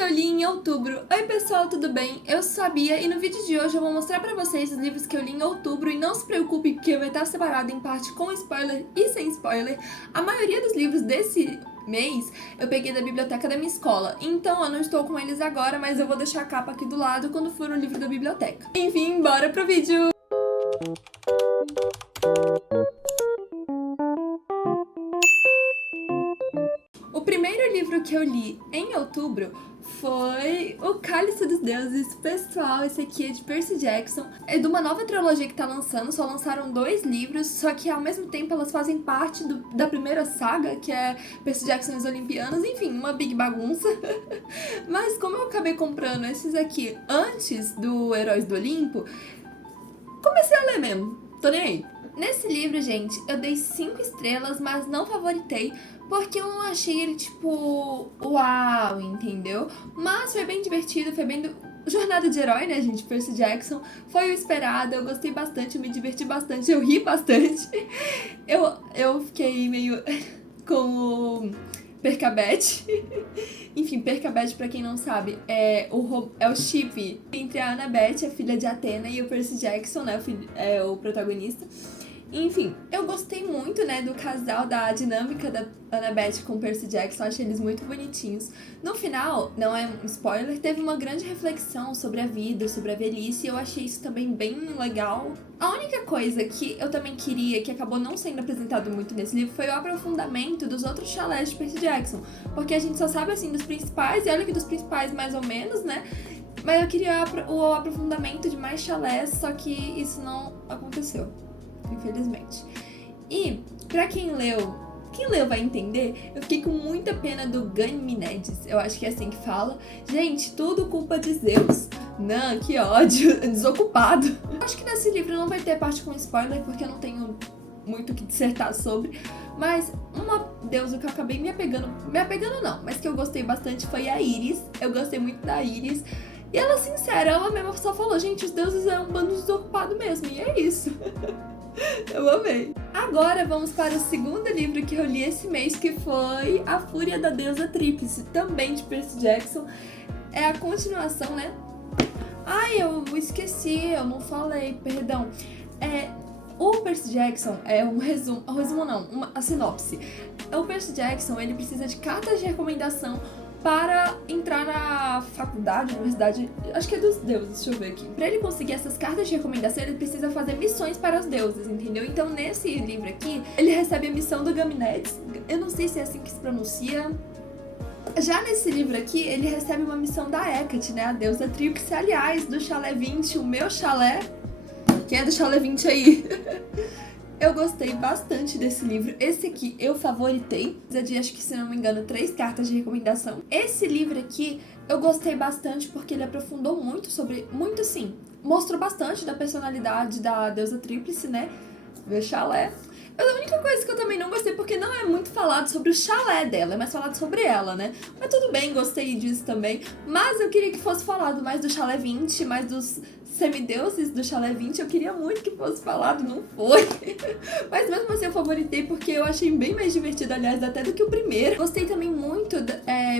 que eu li em outubro. Oi pessoal, tudo bem? Eu sou a Bia e no vídeo de hoje eu vou mostrar pra vocês os livros que eu li em outubro. E não se preocupe porque vai estar separado em parte com spoiler e sem spoiler. A maioria dos livros desse mês eu peguei da biblioteca da minha escola, então eu não estou com eles agora, mas eu vou deixar a capa aqui do lado quando for o livro da biblioteca. Enfim, bora pro vídeo! O primeiro livro que eu li em outubro foi O Cálice dos Deuses. Pessoal, esse aqui é de Percy Jackson. É de uma nova trilogia que tá lançando, só lançaram 2 livros, só que ao mesmo tempo elas fazem parte da primeira saga, que é Percy Jackson e os Olimpianos, enfim, uma big bagunça. Mas como eu acabei comprando esses aqui antes do Heróis do Olimpo, comecei a ler mesmo, tô nem aí. Nesse livro, gente, eu dei 5 estrelas, mas não favoritei, porque eu não achei ele, tipo, uau, entendeu? Mas foi bem divertido, foi bem jornada de herói, né, gente? Percy Jackson. Foi o esperado, eu gostei bastante, eu me diverti bastante, eu ri bastante. Eu fiquei meio com o Percabete. Enfim, Percabete, pra quem não sabe, é o chip entre a Annabeth, a filha de Atena, e o Percy Jackson, né, o protagonista. Enfim, eu gostei muito, né, do casal, da dinâmica da Annabeth com o Percy Jackson, achei eles muito bonitinhos. No final, não é um spoiler, teve uma grande reflexão sobre a vida, sobre a velhice, e eu achei isso também bem legal. A única coisa que eu também queria, que acabou não sendo apresentado muito nesse livro, foi o aprofundamento dos outros chalés de Percy Jackson, porque a gente só sabe, assim, dos principais, e olha que dos principais mais ou menos, né, mas eu queria o aprofundamento de mais chalés, só que isso não aconteceu, infelizmente. E, pra quem leu vai entender, eu fiquei com muita pena do Ganimedes, eu acho que é assim que fala. Gente, tudo culpa de Zeus. Não, que ódio, desocupado. Acho que nesse livro não vai ter parte com spoiler, porque eu não tenho muito o que dissertar sobre, mas uma deusa que eu acabei me apegando não, mas que eu gostei bastante foi a Íris. Eu gostei muito da Íris. E ela, sincera, ela mesma só falou, gente, os deuses é um bando desocupado mesmo, e é isso. Eu amei. Agora vamos para o segundo livro que eu li esse mês, que foi A Fúria da Deusa Tríplice, também de Percy Jackson. É a continuação, né? Ai, eu esqueci, eu não falei, perdão. O Percy Jackson é a sinopse. O Percy Jackson, ele precisa de cartas de recomendação para entrar na faculdade, universidade, acho que é dos deuses, deixa eu ver aqui. Pra ele conseguir essas cartas de recomendação, ele precisa fazer missões para os deuses, entendeu? Então, nesse livro aqui, ele recebe a missão do Ganimedes, eu não sei se é assim que se pronuncia. Já nesse livro aqui, ele recebe uma missão da Hecate, né, a deusa tríplice, aliás, do Chalé 20, o meu chalé. Quem é do Chalé 20 aí? Eu gostei bastante desse livro. Esse aqui eu favoritei. Acho que, se não me engano, 3 cartas de recomendação. Esse livro aqui eu gostei bastante porque ele aprofundou muito sobre... Muito, sim. Mostrou bastante da personalidade da deusa tríplice, né? Meu chalé. A única coisa que eu também não gostei, porque não é muito falado sobre o chalé dela, é mais falado sobre ela, né? Mas tudo bem, gostei disso também. Mas eu queria que fosse falado mais do Chalé 20, mais dos semideuses do Chalé 20. Eu queria muito que fosse falado, não foi. Mas mesmo assim eu favoritei porque eu achei bem mais divertido, aliás, até do que o primeiro. Gostei também muito,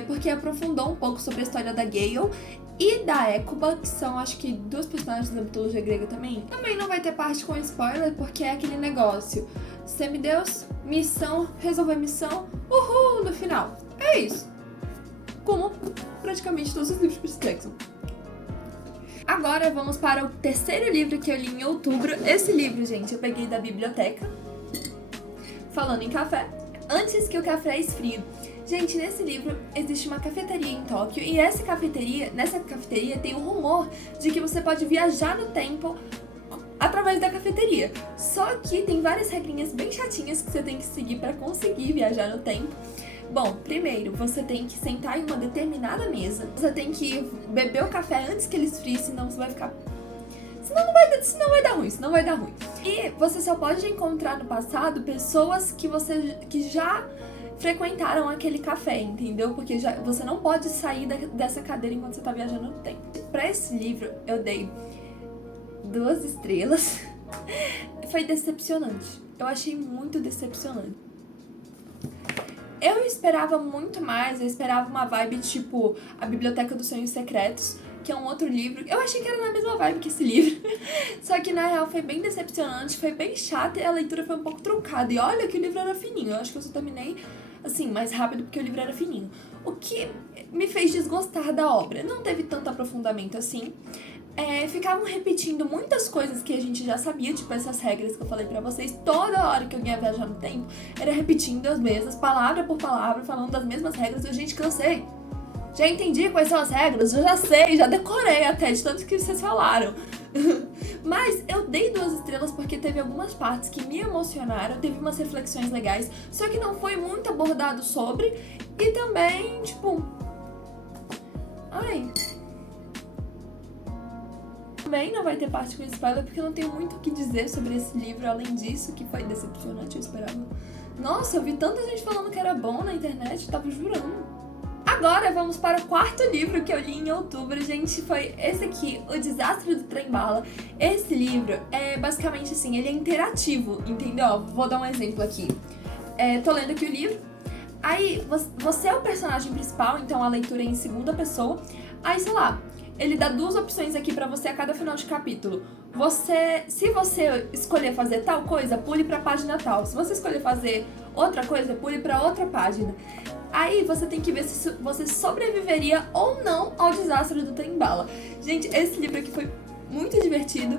porque aprofundou um pouco sobre a história da Gale e da Hécuba, que são, acho que, 2 personagens da mitologia grega também. Também não vai ter parte com spoiler, porque é aquele negócio. Semideus, missão, resolver missão, uhul, no final. É isso. Como praticamente todos os livros de Percy Jackson. Agora vamos para o terceiro livro que eu li em outubro. Esse livro, gente, eu peguei da biblioteca. Falando em café, Antes que o Café Esfrie. Gente, nesse livro existe uma cafeteria em Tóquio e nessa cafeteria tem um rumor de que você pode viajar no tempo através da cafeteria. Só que tem várias regrinhas bem chatinhas que você tem que seguir para conseguir viajar no tempo. Bom, primeiro, você tem que sentar em uma determinada mesa. Você tem que beber o café antes que ele esfrie, senão você vai ficar... Senão vai dar ruim. E você só pode encontrar no passado pessoas que já frequentaram aquele café, entendeu? Porque você não pode sair dessa cadeira enquanto você tá viajando no tempo. Pra esse livro, eu dei 2 estrelas. Foi decepcionante. Eu achei muito decepcionante. Eu esperava muito mais, eu esperava uma vibe tipo A Biblioteca dos Sonhos Secretos, que é um outro livro. Eu achei que era na mesma vibe que esse livro. Só que na real foi bem decepcionante, foi bem chata e a leitura foi um pouco truncada. E olha que o livro era fininho, eu acho que eu só terminei assim, mais rápido porque o livro era fininho. O que me fez desgostar da obra. Não teve tanto aprofundamento assim. Ficavam repetindo muitas coisas que a gente já sabia, tipo essas regras que eu falei pra vocês. Toda hora que alguém ia viajar no tempo, era repetindo as mesmas, palavra por palavra, falando das mesmas regras. Eu, gente, cansei. Já entendi quais são as regras, eu já sei, já decorei até de tanto que vocês falaram. Mas eu dei 2 estrelas porque teve algumas partes que me emocionaram, teve umas reflexões legais, só que não foi muito abordado sobre, e também, tipo... Também não vai ter parte com spoiler, porque eu não tenho muito o que dizer sobre esse livro, além disso, que foi decepcionante, eu esperava. Nossa, eu vi tanta gente falando que era bom na internet, eu tava jurando. Agora vamos para o 4º livro que eu li em outubro, gente, foi esse aqui, O Desastre do Trem-Bala. Esse livro é basicamente assim, ele é interativo, entendeu? Vou dar um exemplo aqui. Tô lendo aqui o livro, aí você é o personagem principal, então a leitura é em segunda pessoa, aí sei lá, ele dá 2 opções aqui pra você a cada final de capítulo. Se você escolher fazer tal coisa, pule pra página tal. Se você escolher fazer outra coisa, pule pra outra página. Aí você tem que ver se você sobreviveria ou não ao desastre do trem-bala. Gente, esse livro aqui foi muito divertido,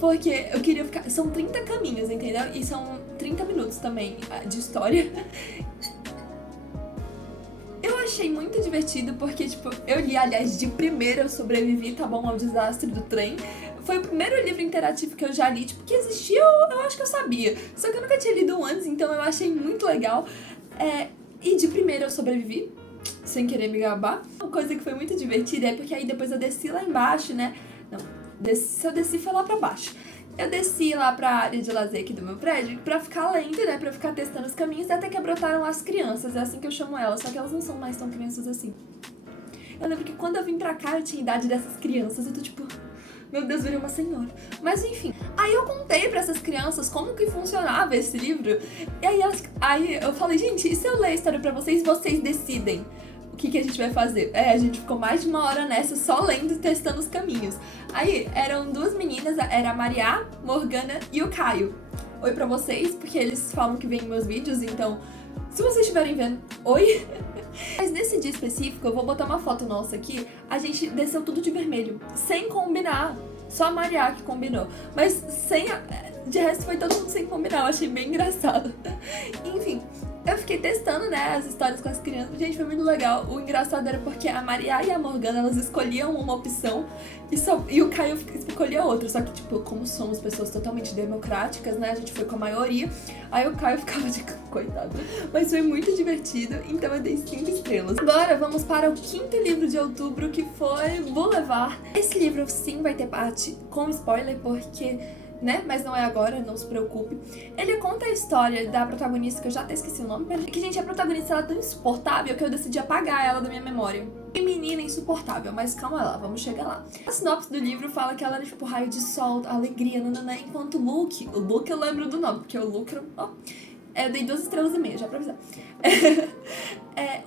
porque eu queria ficar... São 30 caminhos, entendeu? E são 30 minutos também de história. Eu achei muito divertido porque, tipo, eu li, aliás, de primeira eu sobrevivi, tá bom, ao desastre do trem. Foi o primeiro livro interativo que eu já li, tipo, que existia, eu acho que eu sabia. Só que eu nunca tinha lido antes, então eu achei muito legal. E de primeira eu sobrevivi, sem querer me gabar. Uma coisa que foi muito divertida é porque aí depois eu desci lá embaixo, né? Não, se eu desci foi lá pra baixo. Eu desci lá pra área de lazer aqui do meu prédio pra ficar lendo, né? Pra ficar testando os caminhos, até que brotaram as crianças, é assim que eu chamo elas, só que elas não são mais tão crianças assim. Eu lembro que quando eu vim pra cá eu tinha a idade dessas crianças, eu tô tipo... Meu Deus, virei uma senhora. Mas enfim, aí eu contei pra essas crianças como que funcionava esse livro. E aí eu falei, gente, e se eu ler a história pra vocês, vocês decidem o que a gente vai fazer? A gente ficou mais de 1 hora nessa, só lendo e testando os caminhos. Aí eram 2 meninas, era a Maria, Morgana e o Caio. Oi pra vocês, porque eles falam que veem meus vídeos, então se vocês estiverem vendo, oi! Mas nesse dia específico, eu vou botar uma foto nossa aqui, a gente desceu tudo de vermelho, sem combinar. Só a Maria que combinou. Mas de resto foi todo mundo sem combinar, eu achei bem engraçado. Enfim, eu fiquei testando, né, as histórias com as crianças. Gente, foi muito legal. O engraçado era porque a Maria e a Morgana, elas escolhiam uma opção e o Caio escolhia outra. Só que, tipo, como somos pessoas totalmente democráticas, né, a gente foi com a maioria. Aí o Caio ficava de coitado. Mas foi muito divertido, então eu dei 5 estrelas. Agora vamos para o 5º livro de outubro, que foi Boulevard. Esse livro sim vai ter parte com spoiler, porque... né? Mas não é agora, não se preocupe. Ele conta a história da protagonista, que eu já até esqueci o nome, que, gente, a protagonista ela é tão insuportável que eu decidi apagar ela da minha memória. Que menina insuportável, mas calma lá, vamos chegar lá. A sinopse do livro fala que ela era tipo raio de sol, alegria, nananã, enquanto o Luke eu lembro do nome, porque o Luke, eu dei 2 estrelas e meia, já pra avisar.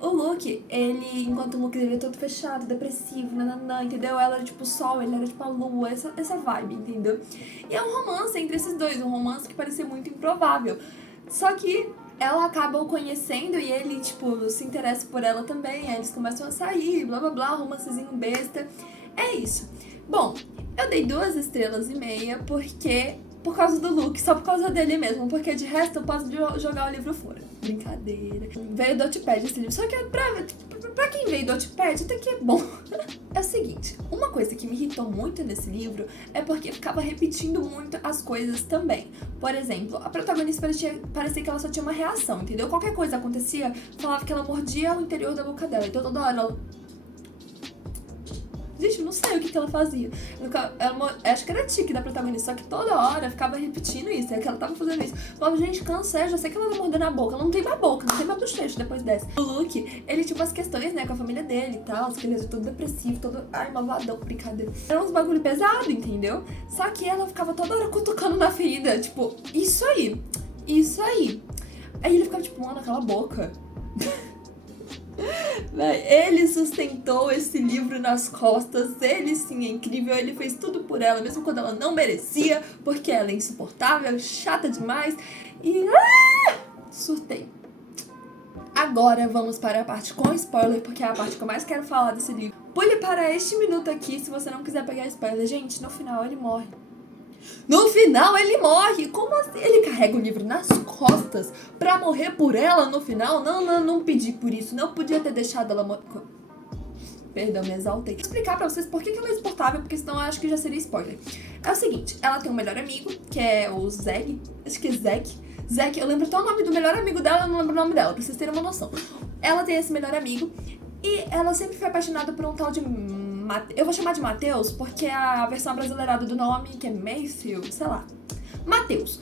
O Luke, enquanto o Luke ele é todo fechado, depressivo, nananã, entendeu? Ela era tipo o sol, ele era tipo a lua, essa vibe, entendeu? E é um romance entre esses dois, um romance que parecia muito improvável. Só que ela acaba o conhecendo e ele, tipo, se interessa por ela também, aí eles começam a sair, blá blá blá, romancezinho besta. É isso. Bom, eu dei 2 estrelas e meia por causa do Luke, só por causa dele mesmo, porque de resto eu posso jogar o livro fora. Brincadeira. Veio do Wattpad esse livro, só que pra quem veio do Wattpad até que é bom. É o seguinte, uma coisa que me irritou muito nesse livro é porque ficava repetindo muito as coisas também. Por exemplo, a protagonista parecia que ela só tinha uma reação, entendeu? Qualquer coisa acontecia, falava que ela mordia o interior da boca dela, então toda hora ela... Gente, eu não sei o que ela fazia. Acho que era tique da protagonista, só que toda hora ficava repetindo isso. É que ela tava fazendo isso. Falava, gente, cansei, já sei que ela tá mordendo a boca. Ela não tem mais boca, não tem mais bochecho depois dessa. O Luke, ele tinha umas questões, né, com a família dele e tal. Que ele era todo depressivo, todo... Ai, malvadão, brincadeira. Era uns bagulho pesado, entendeu? Só que ela ficava toda hora cutucando na ferida. Tipo, isso aí. Aí ele ficava tipo, mano, cala a boca. Ele sustentou esse livro nas costas, ele sim é incrível, ele fez tudo por ela, mesmo quando ela não merecia, porque ela é insuportável, chata demais e... surtei. Agora vamos para a parte com spoiler, porque é a parte que eu mais quero falar desse livro. Pule para este minuto aqui se você não quiser pegar spoiler. Gente, no final ele morre. No final ele morre! Como assim? Ele carrega o livro nas costas pra morrer por ela no final? Não pedi por isso. Não podia ter deixado ela morrer. Perdão, me exaltei. Vou explicar pra vocês por que ela é insuportável, porque senão eu acho que já seria spoiler. É o seguinte, ela tem um melhor amigo, que é o Zeg. Acho que é Zeg. Zeg, eu lembro até o nome do melhor amigo dela, eu não lembro o nome dela, pra vocês terem uma noção. Ela tem esse melhor amigo e ela sempre foi apaixonada por um tal de... Eu vou chamar de Matheus, porque é a versão brasileirada do nome, que é Matthew, sei lá. Matheus.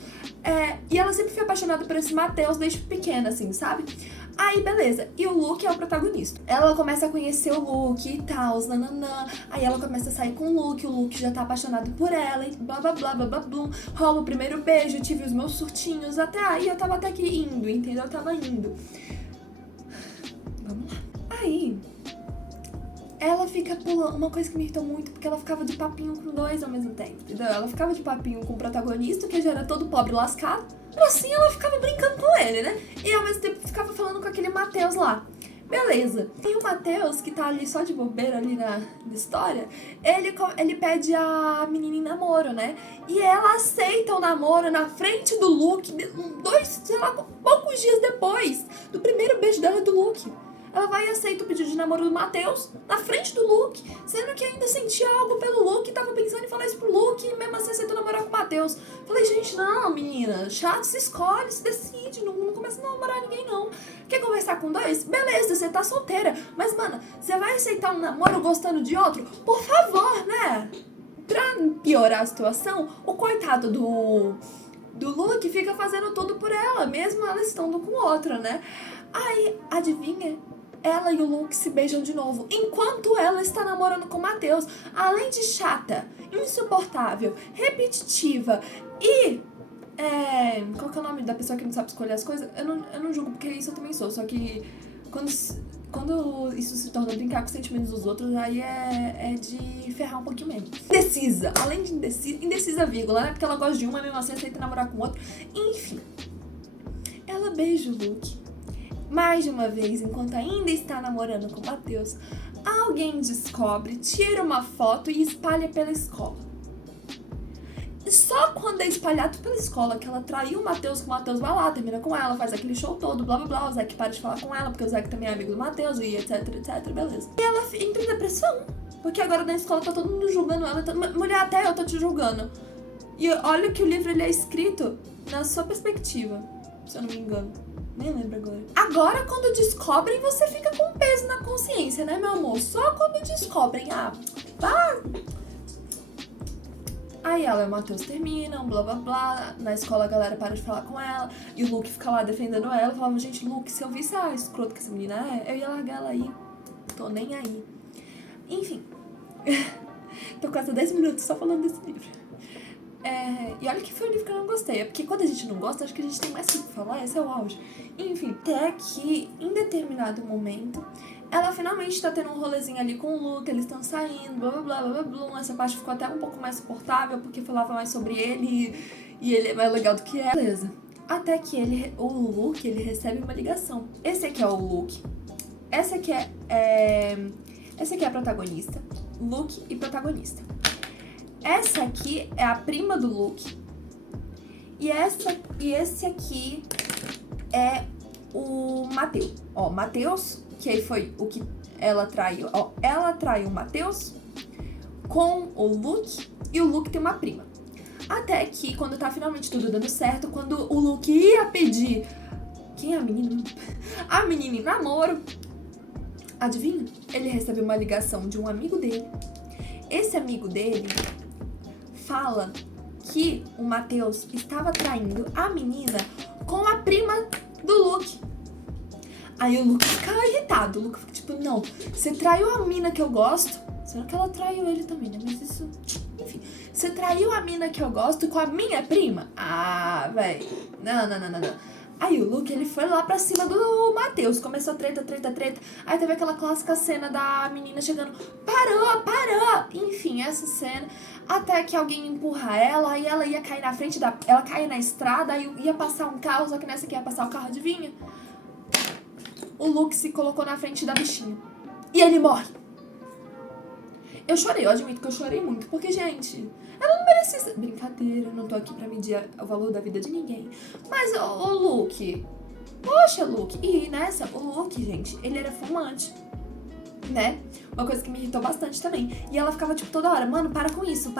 E ela sempre foi apaixonada por esse Matheus desde pequena, assim, sabe? Aí, beleza. E o Luke é o protagonista. Ela começa a conhecer o Luke e tal, nananã. Aí ela começa a sair com o Luke já tá apaixonado por ela e blá, blá, blá, blá, blá, blá. Rola o primeiro beijo, tive os meus surtinhos. Até aí eu tava até que indo, entendeu? Eu tava indo. Vamos lá. Aí... ela fica pulando, uma coisa que me irritou muito, porque ela ficava de papinho com dois ao mesmo tempo, entendeu? Ela ficava de papinho com o protagonista, que já era todo pobre lascado, e assim ela ficava brincando com ele, né? E ao mesmo tempo ficava falando com aquele Matheus lá. Beleza. E o Matheus, que tá ali só de bobeira ali na história, ele pede a menina em namoro, né? E ela aceita o namoro na frente do Luke, poucos dias depois do primeiro beijo dela e do Luke. Ela vai e aceita o pedido de namoro do Matheus na frente do Luke, sendo que ainda sentia algo pelo Luke e tava pensando em falar isso pro Luke e mesmo assim aceitou namorar com o Matheus. Falei, gente, não, menina, chato, se escolhe, se decide, não começa a namorar ninguém, não. Quer conversar com dois? Beleza, você tá solteira, mas, mano, você vai aceitar um namoro gostando de outro? Por favor, né? Pra piorar a situação, o coitado do Luke fica fazendo tudo por ela, mesmo ela estando com outra, né? Aí, adivinha? Ela e o Luke se beijam de novo, enquanto ela está namorando com o Matheus. Além de chata, insuportável, repetitiva e... qual que é o nome da pessoa que não sabe escolher as coisas? Eu não julgo, porque isso eu também sou. Só que quando isso se torna brincar com os sentimentos dos outros, aí é de ferrar um pouquinho mesmo. Indecisa, além de indecisa, vírgula, né? Porque ela gosta de uma, mesmo assim aceita namorar com outro. Enfim, ela beija o Luke. Mais de uma vez, enquanto ainda está namorando com o Matheus, alguém descobre, tira uma foto e espalha pela escola. E só quando é espalhado pela escola que ela traiu o Matheus, que o Matheus vai lá, termina com ela, faz aquele show todo, blá blá blá, o Zack para de falar com ela, porque o Zack também é amigo do Matheus e etc, beleza. E ela entra em depressão, porque agora na escola tá todo mundo julgando ela, mulher, até eu tô te julgando. E olha que o livro ele é escrito na sua perspectiva, se eu não me engano. Nem lembro agora. Agora, quando descobrem, você fica com peso na consciência, né, meu amor? Só quando descobrem, tá... Aí ela e o Matheus terminam, blá blá blá. Na escola a galera para de falar com ela. E o Luke fica lá defendendo ela. Falava, gente, Luke, se eu visse a escroto que essa menina é, eu ia largar ela aí. Tô nem aí. Enfim. Tô quase 10 minutos só falando desse livro. E olha que foi um livro que eu não gostei. É porque quando a gente não gosta, acho que a gente tem mais o que falar. Esse é o auge. Enfim, até que em determinado momento, ela finalmente tá tendo um rolezinho ali com o Luke. Eles estão saindo, blá blá blá blá blá. Essa parte ficou até um pouco mais suportável, porque falava mais sobre ele e ele é mais legal do que ela. Beleza. Até que o Luke, ele recebe uma ligação. Esse aqui é o Luke. Essa aqui é a protagonista. Luke e protagonista. Essa aqui é a prima do Luke. E esse aqui é o Matheus. Ó, Matheus, que foi o que ela traiu. Ó, ela traiu o Matheus com o Luke. E o Luke tem uma prima. Até que, quando tá finalmente tudo dando certo, quando o Luke ia pedir... Quem é a menina? A menina em namoro. Adivinha? Ele recebeu uma ligação de um amigo dele. Esse amigo dele fala que o Matheus estava traindo a menina com a prima do Luke. Aí o Luke fica irritado. O Luke fica tipo, não, você traiu a mina que eu gosto. Sendo que ela traiu ele também, né? Mas isso... Enfim, você traiu a mina que eu gosto com a minha prima? Ah, véi. Não. Aí o Luke, ele foi lá pra cima do Matheus, começou treta. Aí teve aquela clássica cena da menina chegando, parou! Enfim, essa cena, até que alguém empurra ela, e ela ia cair na frente ela caía na estrada, aí ia passar um carro, só que nessa aqui ia passar o carro, adivinha? O Luke se colocou na frente da bichinha. E ele morre. Eu chorei, eu admito que eu chorei muito, porque, gente, ela não merecia ser... Brincadeira, não tô aqui pra medir o valor da vida de ninguém. Mas, o Luke... Poxa, Luke. E nessa, o Luke, gente, ele era fumante, né? Uma coisa que me irritou bastante também. E ela ficava, tipo, toda hora, mano, para com isso.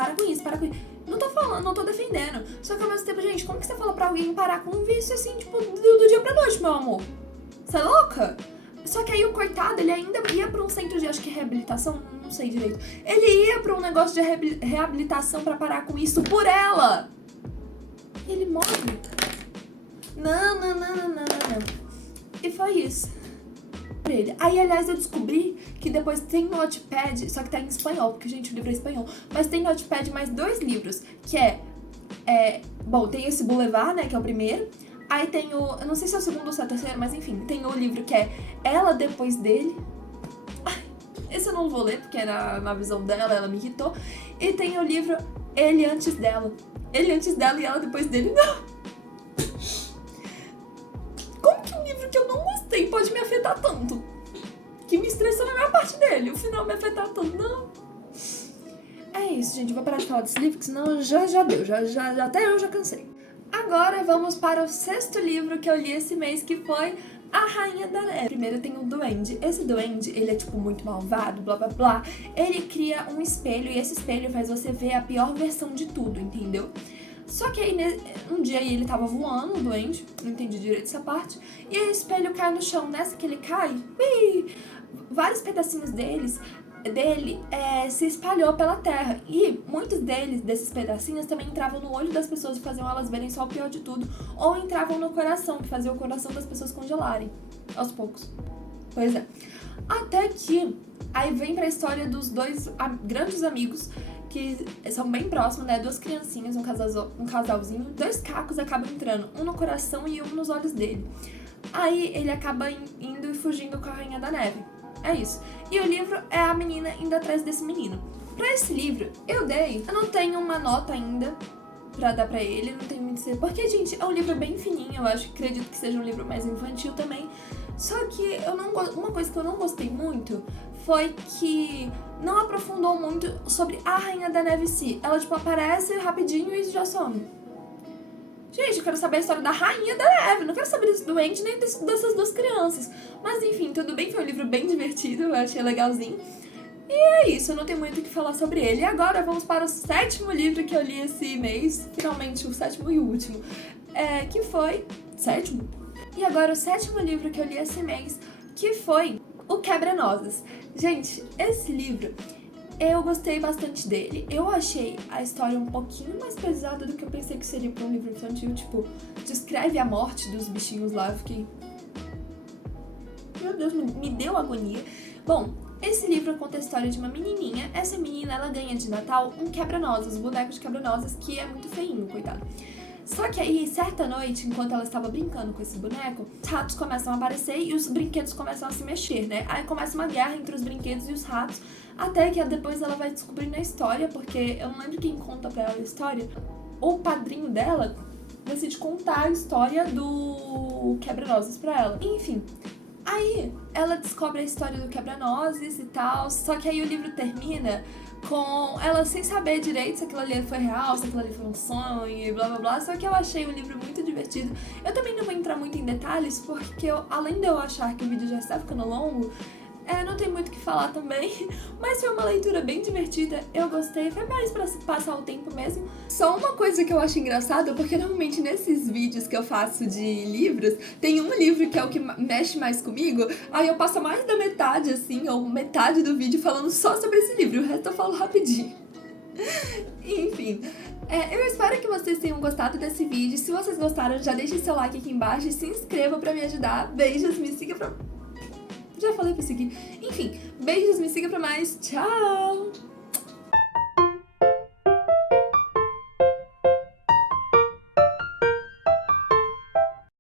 Não tô falando, não tô defendendo. Só que ao mesmo tempo, gente, como que você fala pra alguém parar com um vício, assim, tipo, do dia pra noite, meu amor? Você é louca? Só que aí o coitado, ele ainda ia pra um centro de, acho que reabilitação, não sei direito. Ele ia pra um negócio de reabilitação pra parar com isso por ela. E ele morre. Não. E foi isso. Aí, aliás, eu descobri que depois tem no Wattpad, só que tá em espanhol, porque, gente, o livro é espanhol. Mas tem no Wattpad mais 2 livros, que bom, tem esse Boulevard, né, que é o primeiro. Aí tem eu não sei se é o segundo ou se é o terceiro, mas enfim, tem o livro que é Ela Depois Dele. Esse eu não vou ler, porque na visão dela, ela me irritou. E tem o livro Ele Antes Dela. Ele Antes Dela e Ela Depois Dele. Não! Como que um livro que eu não gostei pode me afetar tanto? Que me estressou na maior parte dele. O final me afetar tanto. Não! É isso, gente. Vou parar de falar desse livro, que senão já deu. Até eu já cansei. Agora vamos para o 6º livro que eu li esse mês, que foi A Rainha da Neve. Primeiro tem o Duende. Esse Duende, ele é tipo muito malvado, blá blá blá. Ele cria um espelho e esse espelho faz você ver a pior versão de tudo, entendeu? Só que aí, um dia ele tava voando, o Duende, não entendi direito essa parte, e aí o espelho cai no chão. Nessa que ele cai, vários pedacinhos dele se espalhou pela terra. E muitos desses pedacinhos, também entravam no olho das pessoas e faziam elas verem só o pior de tudo. Ou entravam no coração, que fazia o coração das pessoas congelarem, aos poucos. Pois é. Até que, aí vem pra história dos 2 grandes amigos, que são bem próximos, né? 2 criancinhas, um casalzinho. 2 cacos acabam entrando, um no coração e um nos olhos dele. Aí ele acaba indo e fugindo com a Rainha da Neve. É isso. E o livro é a menina indo atrás desse menino. Pra esse livro, eu não tenho uma nota ainda pra dar pra ele, não tenho muito certeza. Porque, gente, é um livro bem fininho, eu acredito que seja um livro mais infantil também. Só que uma coisa que eu não gostei muito foi que não aprofundou muito sobre a Rainha da Neve em si. Ela, tipo, aparece rapidinho e já some. Gente, eu quero saber a história da Rainha da Neve, não quero saber desse doente nem dessas 2 crianças. Mas enfim, tudo bem, foi um livro bem divertido, eu achei legalzinho. E é isso, eu não tenho muito o que falar sobre ele. E agora vamos para o 7º livro que eu li esse mês, finalmente o 7º e o último, que foi... 7º? E agora o 7º livro que eu li esse mês, que foi O Quebra-Nozes. Gente, esse livro... eu gostei bastante dele. Eu achei a história um pouquinho mais pesada do que eu pensei que seria pra um livro infantil. Tipo, descreve a morte dos bichinhos lá. Eu fiquei... Meu Deus, me deu agonia. Bom, esse livro conta a história de uma menininha. Essa menina, ela ganha de Natal um quebra-nozes, um boneco de quebra-nozes que é muito feinho, coitado. Só que aí, certa noite, enquanto ela estava brincando com esse boneco, os ratos começam a aparecer e os brinquedos começam a se mexer, né? Aí começa uma guerra entre os brinquedos e os ratos, até que depois ela vai descobrindo a história, porque eu não lembro quem conta pra ela a história. O padrinho dela decide contar a história do quebra-nozes pra ela. Enfim, aí ela descobre a história do quebra-nozes e tal, só que aí o livro termina com ela sem saber direito se aquilo ali foi real, se aquilo ali foi um sonho e blá blá blá. Só que eu achei o livro muito divertido. Eu também não vou entrar muito em detalhes, porque além de eu achar que o vídeo já está ficando longo, não tem muito o que falar também, mas foi uma leitura bem divertida, eu gostei, foi mais pra passar o tempo mesmo. Só uma coisa que eu acho engraçada, porque normalmente nesses vídeos que eu faço de livros, tem um livro que é o que mexe mais comigo, aí eu passo mais da metade, assim, ou metade do vídeo falando só sobre esse livro, o resto eu falo rapidinho. Enfim, eu espero que vocês tenham gostado desse vídeo. Se vocês gostaram, já deixe seu like aqui embaixo e se inscreva pra me ajudar. Beijos, me siga pra... Já falei pra seguir. Enfim, beijos, me siga pra mais. Tchau!